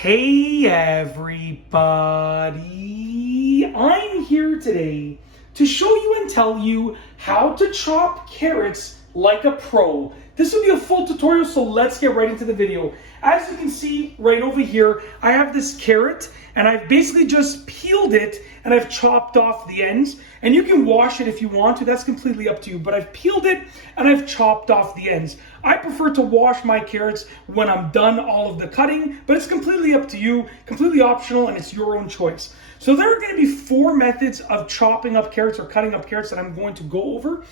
Hey everybody, I'm here today to show you and tell you how to chop carrots like a pro. This will be a full tutorial, so let's get right into the video. As you can see right over here, I have this carrot and I've basically just peeled it and I've chopped off the ends. And you can wash it if you want to, that's completely up to you. But I've peeled it and I've chopped off the ends. I prefer to wash my carrots when I'm done all of the cutting, but it's completely up to you, completely optional, and it's your own choice. So there are going to be 4 methods of chopping up carrots or cutting up carrots that I'm going to go over.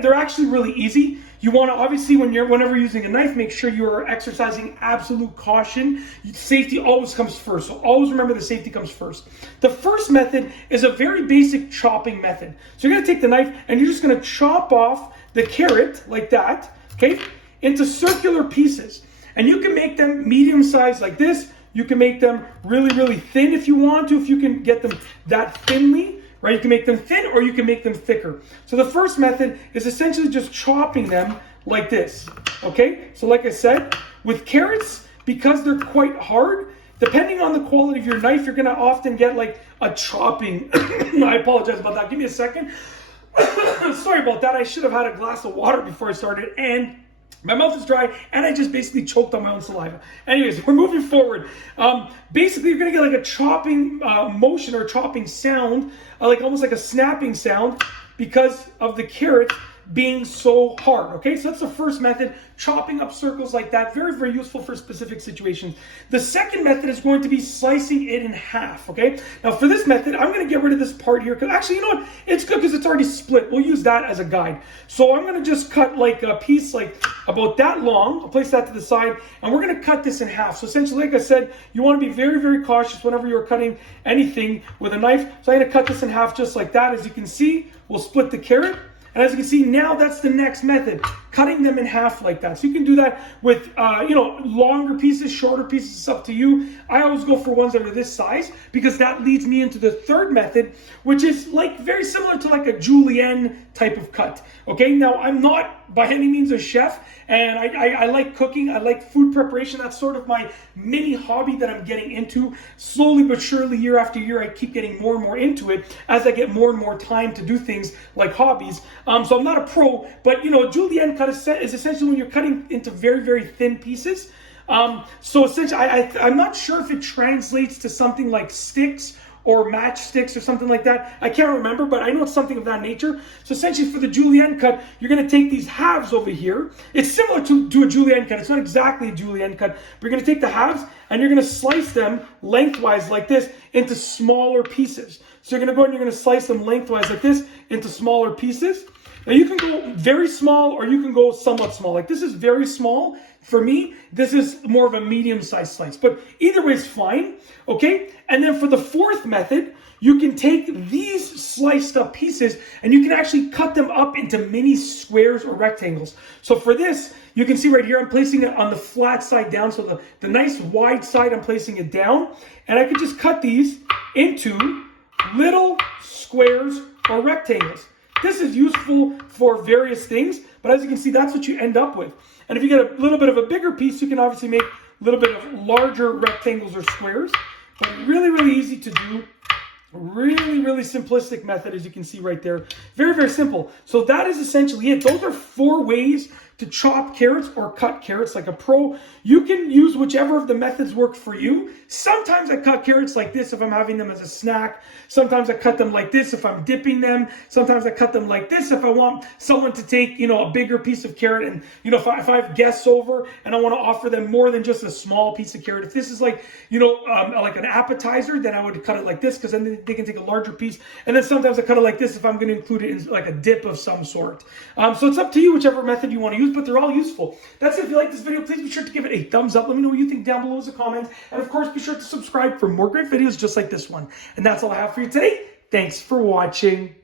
They're actually really easy. You want to obviously, whenever using a knife, make sure you are exercising absolute caution. Safety always comes first, so always remember the safety comes first. The first method is a very basic chopping method. So you're going to take the knife and you're just going to chop off the carrot like that, okay, into circular pieces. And you can make them medium size like this. You can make them really, really thin if you want to, if you can get them that thinly, right? You can make them thin or you can make them thicker. So the first method is essentially just chopping them like this, okay? So like I said, with carrots, because they're quite hard, depending on the quality of your knife, you're gonna often get like a chopping. I apologize about that. Give me a second. Sorry about that. I should have had a glass of water before I started, and my mouth is dry, and I just basically choked on my own saliva. Anyways, we're moving forward. Basically, you're going to get like a chopping motion or chopping sound, like almost like a snapping sound, because of the carrot being so hard, okay? So that's the first method, chopping up circles like that. Very, very useful for specific situations. The second method is going to be slicing it in half, okay? Now for this method, I'm gonna get rid of this part here, because actually, you know what? It's good because it's already split. We'll use that as a guide. So I'm gonna just cut like a piece like about that long. I'll place that to the side, and we're gonna cut this in half. So essentially, like I said, you wanna be very, very cautious whenever you're cutting anything with a knife. So I'm gonna cut this in half just like that. As you can see, we'll split the carrot. And as you can see, now that's the next method, cutting them in half like that. So you can do that with, longer pieces, shorter pieces, it's up to you. I always go for ones that are this size because that leads me into the third method, which is like very similar to like a julienne type of cut. Okay, now I'm not by any means a chef, and I like cooking, I like food preparation. That's sort of my mini hobby that I'm getting into. Slowly but surely, year after year, I keep getting more and more into it as I get more and more time to do things like hobbies. So I'm not a pro, but a julienne cut is essentially when you're cutting into very, very thin pieces. So essentially, I'm not sure if it translates to something like sticks or matchsticks or something like that. I can't remember, but I know it's something of that nature. So essentially for the julienne cut, you're gonna take these halves over here. It's similar to a julienne cut. It's not exactly a julienne cut, but you're gonna take the halves and you're gonna slice them lengthwise like this into smaller pieces. So you're gonna go and you're gonna slice them lengthwise like this into smaller pieces. Now you can go very small or you can go somewhat small. Like this is very small. For me, this is more of a medium-sized slice, but either way is fine, okay? And then for the fourth method, you can take these sliced up pieces and you can actually cut them up into mini squares or rectangles. So for this, you can see right here, I'm placing it on the flat side down. So the nice wide side, I'm placing it down. And I can just cut these into little squares or rectangles. This is useful for various things, but as you can see, that's what you end up with. And if you get a little bit of a bigger piece, you can obviously make a little bit of larger rectangles or squares. But really, really easy to do. Really, really simplistic method, as you can see right there. Very, very simple. So that is essentially it. Those are 4 ways to chop carrots or cut carrots like a pro. You can use whichever of the methods work for you. Sometimes I cut carrots like this if I'm having them as a snack. Sometimes I cut them like this if I'm dipping them. Sometimes I cut them like this if I want someone to take, a bigger piece of carrot. And, if I have guests over and I want to offer them more than just a small piece of carrot. If this is like, like an appetizer, then I would cut it like this because then they can take a larger piece. And then sometimes I cut it like this if I'm going to include it in like a dip of some sort. So it's up to you, whichever method you want to use, but they're all useful. That's it. If you like this video, please be sure to give it a thumbs up. Let me know what you think down below as a comment. And of course, be sure to subscribe for more great videos just like this one. And that's all I have for you today. Thanks for watching.